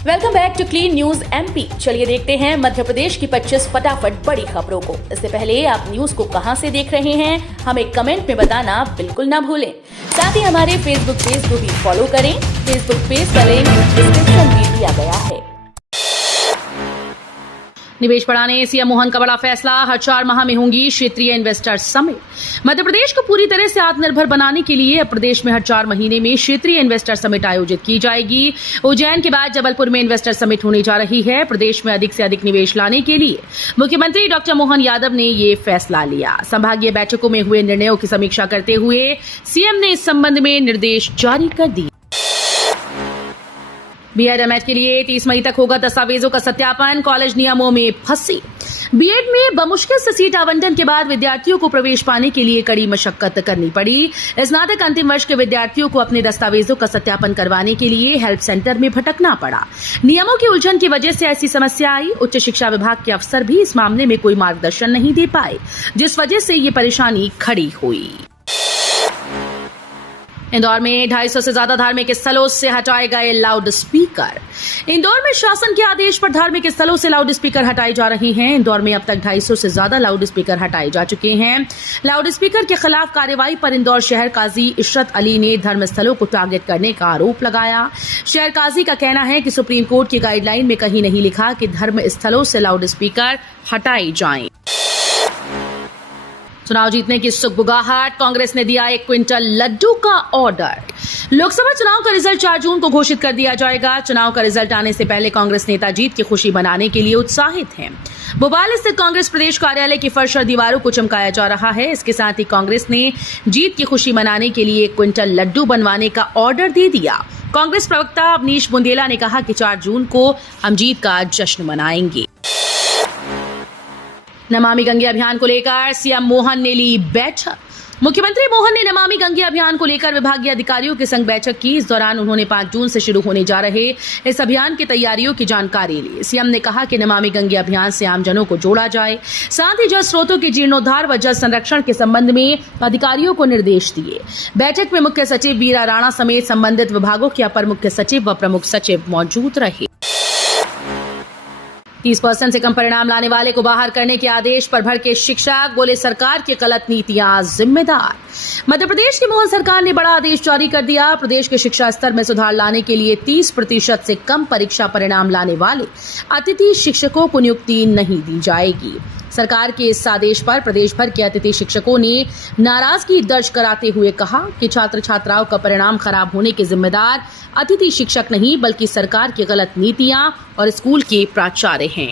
Welcome back to clean news MP. चलिए देखते हैं मध्य प्रदेश की 25 फटाफट बड़ी खबरों को। इससे पहले आप न्यूज को कहां से देख रहे हैं, हमें कमेंट में बताना बिल्कुल ना भूलें। साथ ही हमारे फेसबुक पेज को भी फॉलो करें। फेसबुक पेज का लिंक डिस्क्रिप्शन में दिया गया है। निवेश बढ़ाने सीएम मोहन का बड़ा फैसला, हर 4 माह में होंगी क्षेत्रीय इन्वेस्टर समिट। मध्य प्रदेश को पूरी तरह से आत्मनिर्भर बनाने के लिए अब प्रदेश में हर 4 महीने में क्षेत्रीय इन्वेस्टर समिट आयोजित की जाएगी। उज्जैन के बाद जबलपुर में इन्वेस्टर समिट होने जा रही है। प्रदेश में अधिक से अधिक निवेश लाने के लिए मुख्यमंत्री डॉक्टर मोहन यादव ने ये फैसला लिया। संभागीय बैठकों में हुए निर्णयों की समीक्षा करते हुए सीएम ने इस संबंध में निर्देश जारी कर दिए। बीएड-एमएड के लिए 30 मई तक होगा दस्तावेजों का सत्यापन, कॉलेज नियमों में फंसी। बीएड में बमुश्किल से सीट आवंटन के बाद विद्यार्थियों को प्रवेश पाने के लिए कड़ी मशक्कत करनी पड़ी। स्नातक अंतिम वर्ष के विद्यार्थियों को अपने दस्तावेजों का सत्यापन करवाने के लिए हेल्प सेंटर में भटकना पड़ा। नियमों की उलझन की वजह से ऐसी समस्या आई। उच्च शिक्षा विभाग के अफसर भी इस मामले में कोई मार्गदर्शन नहीं दे पाए, जिस वजह से ये परेशानी खड़ी हुई। इंदौर में 250 से ज्यादा धार्मिक स्थलों से हटाए गए लाउड स्पीकर। इंदौर में शासन के आदेश पर धार्मिक स्थलों से लाउड स्पीकर हटाए जा रहे हैं। इंदौर में अब तक 250 से ज्यादा लाउड स्पीकर हटाए जा चुके हैं। लाउड स्पीकर के खिलाफ कार्रवाई पर इंदौर शहर काजी इशरत अली ने धर्म स्थलों को टारगेट करने का आरोप लगाया। शहर काजी का कहना है कि सुप्रीम कोर्ट की गाइडलाइन में कहीं नहीं लिखा कि धर्म स्थलों से लाउड स्पीकर हटाए जाएं। चुनाव जीतने की सुगबुगाहट, कांग्रेस ने दिया 1 क्विंटल लड्डू का ऑर्डर। लोकसभा चुनाव का रिजल्ट 4 जून को घोषित कर दिया जाएगा। चुनाव का रिजल्ट आने से पहले कांग्रेस नेता जीत की खुशी मनाने के लिए उत्साहित हैं। भोपाल स्थित कांग्रेस प्रदेश कार्यालय की फर्श और दीवारों को चमकाया जा रहा है। इसके साथ ही कांग्रेस ने जीत की खुशी मनाने के लिए 1 क्विंटल लड्डू बनवाने का ऑर्डर दे दिया। कांग्रेस प्रवक्ता अवनीश बुंदेला ने कहा कि 4 जून को हम जीत का जश्न मनाएंगे। नमामि गंगे अभियान को लेकर सीएम मोहन ने ली बैठक। मुख्यमंत्री मोहन ने नमामि गंगे अभियान को लेकर विभागीय अधिकारियों के संग बैठक की। इस दौरान उन्होंने 5 जून से शुरू होने जा रहे इस अभियान की तैयारियों की जानकारी ली। सीएम ने कहा कि नमामि गंगे अभियान से आमजनों को जोड़ा जाए, साथ ही जल स्रोतों के जीर्णोद्धार व जल संरक्षण के संबंध में अधिकारियों को निर्देश दिए। बैठक में मुख्य सचिव वीरा राणा समेत संबंधित विभागों के अपर मुख्य सचिव व प्रमुख सचिव मौजूद रहे। 30% से कम परिणाम लाने वाले को बाहर करने के आदेश पर भड़के शिक्षक, बोले सरकार की गलत नीतियां जिम्मेदार। मध्य प्रदेश की मोहन सरकार ने बड़ा आदेश जारी कर दिया। प्रदेश के शिक्षा स्तर में सुधार लाने के लिए 30% से कम परीक्षा परिणाम लाने वाले अतिथि शिक्षकों को नियुक्ति नहीं दी जाएगी। सरकार के इस आदेश पर प्रदेश भर के अतिथि शिक्षकों ने नाराजगी दर्ज कराते हुए कहा कि छात्र छात्राओं का परिणाम खराब होने के जिम्मेदार अतिथि शिक्षक नहीं, बल्कि सरकार की गलत नीतियां और स्कूल के प्राचार्य हैं।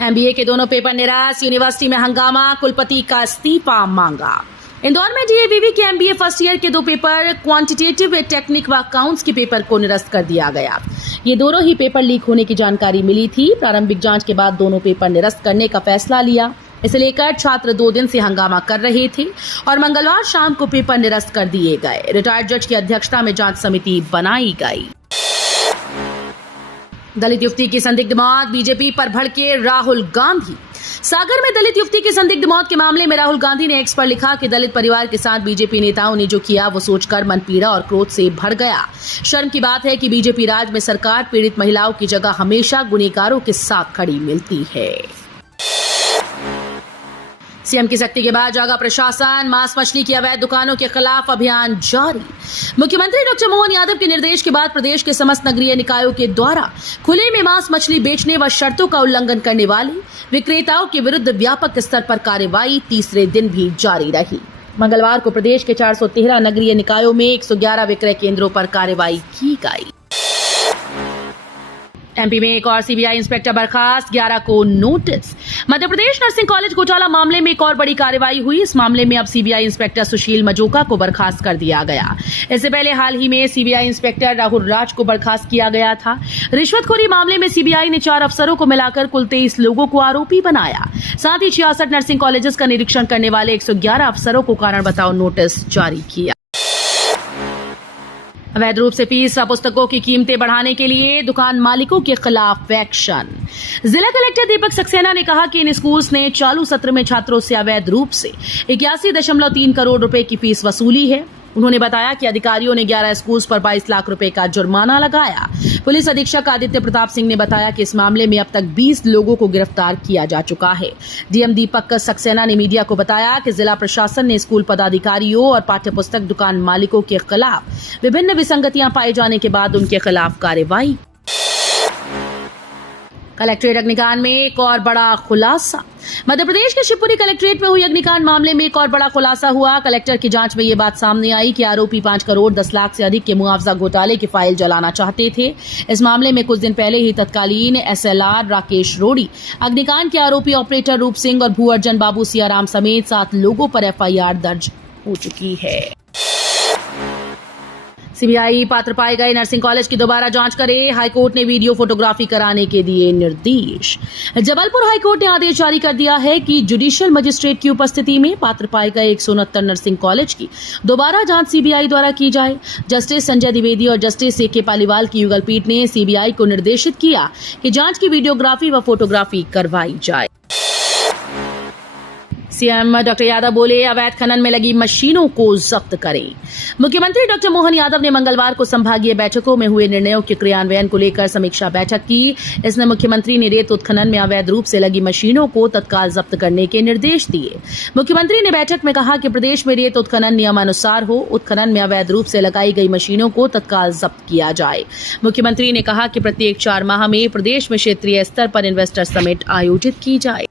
एमबीए के दोनों पेपर निराश, यूनिवर्सिटी में हंगामा, कुलपति का इस्तीफा मांगा। इंदौर में डीएवीवी के एमबीए फर्स्ट ईयर के 2 पेपर क्वांटिटेटिव टेक्निक व अकाउंट्स के पेपर को निरस्त कर दिया गया। ये दोनों ही पेपर लीक होने की जानकारी मिली थी। प्रारंभिक जांच के बाद दोनों पेपर निरस्त करने का फैसला लिया। इसे लेकर छात्र 2 दिन से हंगामा कर रहे थे और मंगलवार शाम को पेपर निरस्त कर दिए गए। रिटायर्ड जज की अध्यक्षता में जांच समिति बनाई गई। दलित युवती की संदिग्ध मौत, बीजेपी पर भड़के राहुल गांधी। सागर में दलित युवती की संदिग्ध मौत के मामले में राहुल गांधी ने एक्स पर लिखा कि दलित परिवार के साथ बीजेपी नेताओं ने जो किया वो सोचकर मन पीड़ा और क्रोध से भर गया। शर्म की बात है कि बीजेपी राज में सरकार पीड़ित महिलाओं की जगह हमेशा गुनहगारों के साथ खड़ी मिलती है। सीएम की सख्ती के बाद जागा प्रशासन, मांस मछली की अवैध दुकानों के खिलाफ अभियान जारी। मुख्यमंत्री डॉक्टर मोहन यादव के निर्देश के बाद प्रदेश के समस्त नगरीय निकायों के द्वारा खुले में मांस मछली बेचने व शर्तों का उल्लंघन करने वाले विक्रेताओं के विरुद्ध व्यापक स्तर पर कार्रवाई तीसरे दिन भी जारी रही। मंगलवार को प्रदेश के 413 नगरीय निकायों में 111 विक्रय केंद्रों पर कार्रवाई की गई। एमपी में एक और सीबीआई इंस्पेक्टर बर्खास्त, 11 को notice. Madhya Pradesh nursing college घोटाला मामले में एक और बड़ी कार्रवाई हुई। इस मामले में अब सीबीआई इंस्पेक्टर सुशील मजोका को बर्खास्त कर दिया गया। इससे पहले हाल ही में सीबीआई इंस्पेक्टर राहुल राज को बर्खास्त किया गया था। रिश्वतखोरी मामले में सीबीआई ने 4 अफसरों को मिलाकर कुल 23 लोगों को आरोपी बनाया। साथ ही 66 नर्सिंग कॉलेजेस का निरीक्षण करने वाले 111 अफसरों को कारण बताओ नोटिस जारी किया। अवैध रूप से फीस व पुस्तकों की कीमतें बढ़ाने के लिए दुकान मालिकों के खिलाफ एक्शन। जिला कलेक्टर दीपक सक्सेना ने कहा कि इन स्कूल्स ने चालू सत्र में छात्रों से अवैध रूप से 81.3 करोड़ रुपए की फीस वसूली है। उन्होंने बताया कि अधिकारियों ने 11 स्कूल्स पर 22 लाख रुपए का जुर्माना लगाया। पुलिस अधीक्षक आदित्य प्रताप सिंह ने बताया कि इस मामले में अब तक 20 लोगों को गिरफ्तार किया जा चुका है। डीएम दीपक सक्सेना ने मीडिया को बताया कि जिला प्रशासन ने स्कूल पदाधिकारियों और पाठ्यपुस्तक दुकान मालिकों के खिलाफ विभिन्न विसंगतियां पाए जाने के बाद उनके खिलाफ कार्रवाई। कलेक्ट्रेट अग्निकांड में एक और बड़ा खुलासा। मध्य प्रदेश के शिवपुरी कलेक्ट्रेट में हुई अग्निकांड मामले में एक और बड़ा खुलासा हुआ। कलेक्टर की जांच में ये बात सामने आई कि आरोपी 5 करोड़ 10 लाख से अधिक के मुआवजा घोटाले की फाइल जलाना चाहते थे। इस मामले में कुछ दिन पहले ही तत्कालीन एसएलआर राकेश रोड़ी, अग्निकांड के आरोपी ऑपरेटर रूप सिंह और भूअर्जन बाबू सियाराम समेत 7 लोगों पर एफआईआर दर्ज हो चुकी है। सीबीआई पात्र पाए गए नर्सिंग कॉलेज की दोबारा जांच करे। हाईकोर्ट ने वीडियो फोटोग्राफी कराने के दिए निर्देश। जबलपुर हाईकोर्ट ने आदेश जारी कर दिया है कि जुडिशियल मजिस्ट्रेट की उपस्थिति में पात्र पाए गए 169 नर्सिंग कॉलेज की दोबारा जांच सीबीआई द्वारा की जाए। जस्टिस संजय द्विवेदी और जस्टिस ए.के. पालीवाल की युगल पीठ ने सीबीआई को निर्देशित किया कि जांच की वीडियोग्राफी व फोटोग्राफी करवाई जाए। सीएम डॉक्टर यादव बोले, अवैध खनन में लगी मशीनों को जब्त करें। मुख्यमंत्री डॉक्टर मोहन यादव ने मंगलवार को संभागीय बैठकों में हुए निर्णयों के क्रियान्वयन को लेकर समीक्षा बैठक की। इसमें मुख्यमंत्री ने रेत उत्खनन में अवैध रूप से लगी मशीनों को तत्काल जब्त करने के निर्देश दिए। मुख्यमंत्री ने बैठक में कहा कि प्रदेश में रेत उत्खनन नियमानुसार हो। उत्खनन में अवैध रूप से लगाई गई मशीनों को तत्काल जब्त किया जाए। मुख्यमंत्री ने कहा कि प्रत्येक 4 माह में प्रदेश में क्षेत्रीय स्तर पर इन्वेस्टर समिट आयोजित की जाए।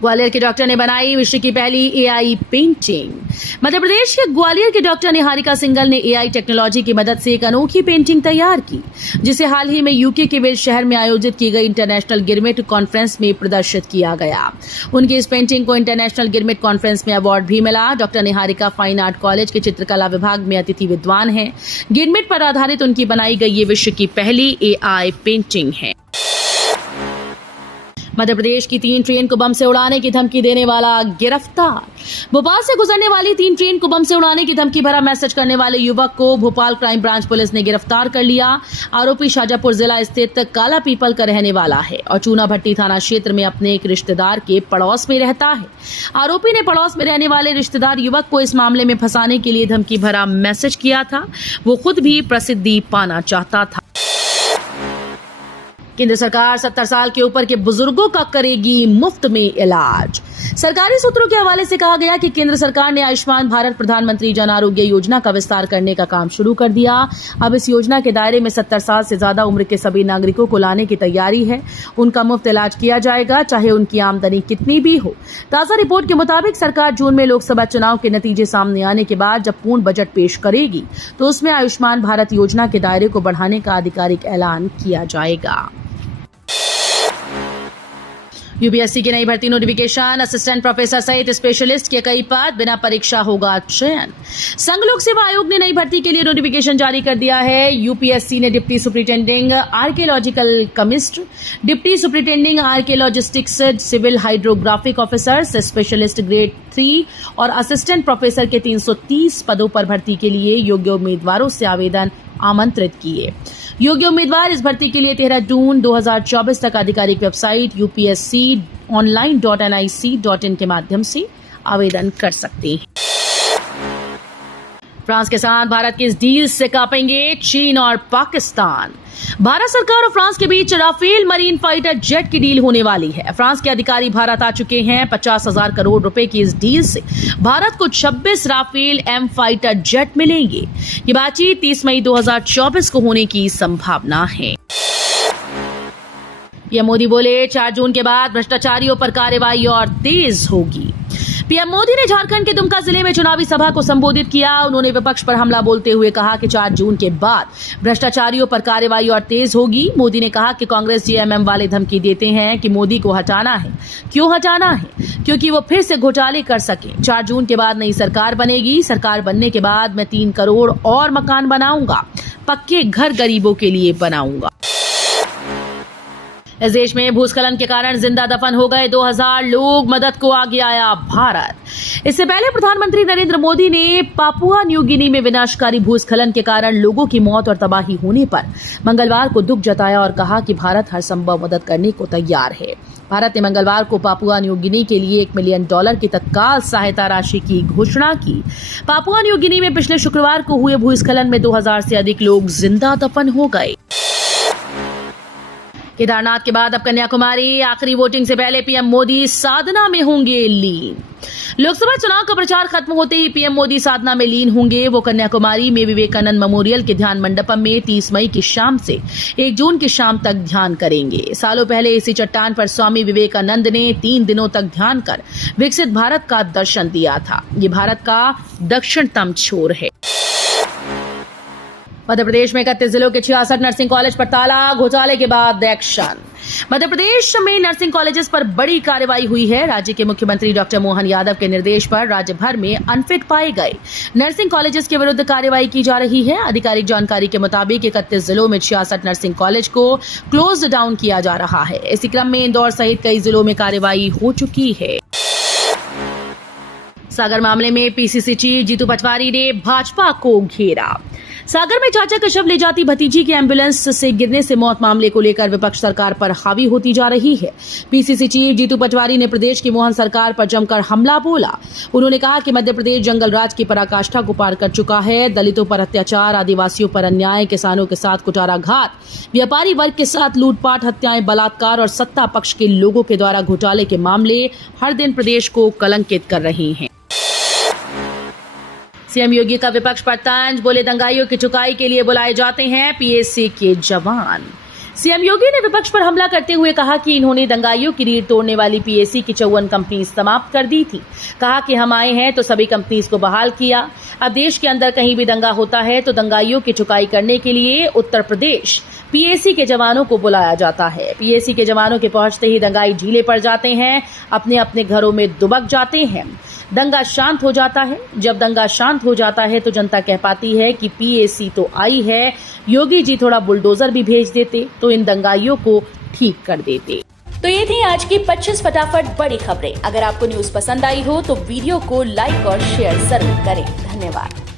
ग्वालियर के डॉक्टर ने बनाई विश्व की पहली एआई पेंटिंग। मध्य प्रदेश के ग्वालियर के डॉक्टर निहारिका सिंघल ने एआई टेक्नोलॉजी की मदद से एक अनोखी पेंटिंग तैयार की, जिसे हाल ही में यूके के वेल्स शहर में आयोजित की गई इंटरनेशनल गिरमिट कॉन्फ्रेंस में प्रदर्शित किया गया। उनकी इस पेंटिंग को इंटरनेशनल गिरमिट कॉन्फ्रेंस में अवार्ड भी मिला। Doctor Niharika fine art college के चित्रकला विभाग में अतिथि विद्वान हैं। गिरमिट पर आधारित उनकी बनाई गई ये विश्व की पहली एआई पेंटिंग है। मध्य प्रदेश की 3 ट्रेन को बम से उड़ाने की धमकी देने वाला गिरफ्तार। भोपाल से गुजरने वाली 3 ट्रेन को बम से उड़ाने की धमकी भरा मैसेज करने वाले युवक को भोपाल क्राइम ब्रांच पुलिस ने गिरफ्तार कर लिया। आरोपी शाजापुर जिला स्थित काला पीपल का रहने वाला है और चूना भट्टी थाना क्षेत्र में अपने एक रिश्तेदार के पड़ोस में रहता है। आरोपी ने पड़ोस में रहने वाले रिश्तेदार युवक को इस मामले में फंसाने के लिए धमकी भरा मैसेज किया था। वो खुद भी प्रसिद्धि पाना चाहता था। केंद्र सरकार 70 साल के ऊपर के बुजुर्गों का करेगी मुफ्त में इलाज। सरकारी सूत्रों के हवाले से कहा गया कि केंद्र सरकार ने आयुष्मान भारत प्रधानमंत्री जन आरोग्य योजना का विस्तार करने का काम शुरू कर दिया। अब इस योजना के दायरे में 70 साल से ज्यादा उम्र के सभी नागरिकों को लाने की तैयारी है। उनका मुफ्त इलाज किया जाएगा, चाहे उनकी आमदनी कितनी भी हो। ताजा रिपोर्ट के मुताबिक सरकार जून में लोकसभा चुनाव के नतीजे सामने आने के बाद जब पूर्ण बजट पेश करेगी तो उसमें आयुष्मान भारत योजना के दायरे को बढ़ाने का आधिकारिक ऐलान किया जाएगा। यूपीएससी की नई भर्ती नोटिफिकेशन। असिस्टेंट प्रोफेसर सहित स्पेशलिस्ट के कई पद, बिना परीक्षा होगा चयन। संघ लोक सेवा आयोग ने नई भर्ती के लिए नोटिफिकेशन जारी कर दिया है। यूपीएससी ने deputy superintending archaeological chemist, deputy superintending archaeologists, civil hydrographic officers, specialist grade 3 और असिस्टेंट प्रोफेसर के 330 पदों पर भर्ती के लिए योग्य उम्मीदवारों से आवेदन आमंत्रित किए। योग्य उम्मीदवार इस भर्ती के लिए 13 जून 2024 तक आधिकारिक वेबसाइट upsconline.nic.in के माध्यम से आवेदन कर सकते हैं। फ्रांस के साथ भारत की इस डील से कांपेंगे चीन और पाकिस्तान। भारत सरकार और फ्रांस के बीच राफेल मरीन फाइटर जेट की डील होने वाली है। फ्रांस के अधिकारी भारत आ चुके हैं। 50,000 करोड़ रुपए की इस डील से भारत को 26 राफेल एम फाइटर जेट मिलेंगे। ये बातचीत 30 मई 2024 को होने की संभावना है। पीएम मोदी बोले, 4 जून के बाद भ्रष्टाचारियों पर कार्रवाई और तेज होगी। पीएम मोदी ने झारखंड के दुमका जिले में चुनावी सभा को संबोधित किया। उन्होंने विपक्ष पर हमला बोलते हुए कहा कि 4 जून के बाद भ्रष्टाचारियों पर कार्रवाई और तेज होगी। मोदी ने कहा कि कांग्रेस जेएमएम वाले धमकी देते हैं कि मोदी को हटाना है। क्यों हटाना है? क्योंकि वो फिर से घोटाले कर सके। 4 जून के बाद नई सरकार बनेगी। सरकार बनने के बाद मैं 3 करोड़ और मकान बनाऊंगा, पक्के घर गरीबों के लिए बनाऊंगा। इस देश में भूस्खलन के कारण जिंदा दफन हो गए 2000 लोग, मदद को आगे आया भारत। इससे पहले प्रधानमंत्री नरेंद्र मोदी ने पापुआ न्यू गिनी में विनाशकारी भूस्खलन के कारण लोगों की मौत और तबाही होने पर मंगलवार को दुख जताया और कहा कि भारत हर संभव मदद करने को तैयार है। भारत ने मंगलवार को पापुआ न्यू गिनी के लिए $1 मिलियन की तत्काल सहायता राशि की घोषणा की। पापुआ न्यू गिनी में पिछले शुक्रवार को हुए भूस्खलन में 2000 से अधिक लोग जिंदा दफन हो गए। केदारनाथ के बाद अब कन्याकुमारी। आखिरी वोटिंग से पहले पीएम मोदी साधना में होंगे लीन। लोकसभा चुनाव का प्रचार खत्म होते ही पीएम मोदी साधना में लीन होंगे। वो कन्याकुमारी में विवेकानंद मेमोरियल के ध्यान मंडपम में 30 मई की शाम से 1 जून की शाम तक ध्यान करेंगे। सालों पहले इसी चट्टान पर स्वामी विवेकानंद ने 3 दिनों तक ध्यान कर विकसित भारत का दर्शन दिया था। ये भारत का दक्षिणतम छोर है। मध्य प्रदेश में 31 जिलों के 66 नर्सिंग कॉलेज पर ताला। घोटाले के बाद एक्शन। मध्य प्रदेश में नर्सिंग कॉलेजेस पर बड़ी कार्रवाई हुई है। राज्य के मुख्यमंत्री डॉक्टर मोहन यादव के निर्देश पर राज्य भर में अनफिट पाए गए नर्सिंग कॉलेजेस के विरुद्ध कार्रवाई की जा रही है। आधिकारिक जानकारी के मुताबिक 31 जिलों में 66 नर्सिंग कॉलेज को क्लोज डाउन किया जा रहा है। इसी क्रम में इंदौर सहित कई जिलों में कार्रवाई हो चुकी है। सागर मामले में पीसीसी चीफ जीतू पटवारी ने भाजपा को घेरा। सागर में चाचा का शव ले जाती भतीजी की एम्बुलेंस से गिरने से मौत मामले को लेकर विपक्ष सरकार पर हावी होती जा रही है। पीसीसी चीफ जीतू पटवारी ने प्रदेश की मोहन सरकार पर जमकर हमला बोला। उन्होंने कहा कि मध्य प्रदेश जंगल राज की पराकाष्ठा को पार कर चुका है। दलितों पर अत्याचार, आदिवासियों पर अन्याय, किसानों के साथ कुटाराघात, व्यापारी वर्ग के साथ लूटपाट, हत्याएं, बलात्कार और सत्ता पक्ष के लोगों के द्वारा घोटाले के मामले हर दिन प्रदेश को कलंकित कर रहे हैं। सीएम योगी का विपक्ष पर तंज। बोले दंगाइयों की चुकाई के लिए बुलाए जाते हैं पीएसी के जवान। सीएम योगी ने विपक्ष पर हमला करते हुए कहा कि इन्होंने दंगाइयों की रीढ़ तोड़ने वाली पीएसी की 54 कंपनी समाप्त कर दी थी। कहा कि हम आए हैं तो सभी कंपनीज को बहाल किया। अब देश के अंदर कहीं भी दंगा होता है तो दंगाइयों की चुकाई करने के लिए उत्तर प्रदेश पीएसी के जवानों को बुलाया जाता है। पीएसी के जवानों के पहुंचते ही दंगाई ढीले पड़ जाते हैं, अपने अपने घरों में दुबक जाते हैं। दंगा शांत हो जाता है। जब दंगा शांत हो जाता है तो जनता कह पाती है कि पीएसी तो आई है, योगी जी थोड़ा बुलडोजर भी भेज देते तो इन दंगाइयों को ठीक कर देते। तो ये थी आज की 25 फटाफट बड़ी खबरें। अगर आपको न्यूज पसंद आई हो तो वीडियो को लाइक और शेयर जरूर करें। धन्यवाद।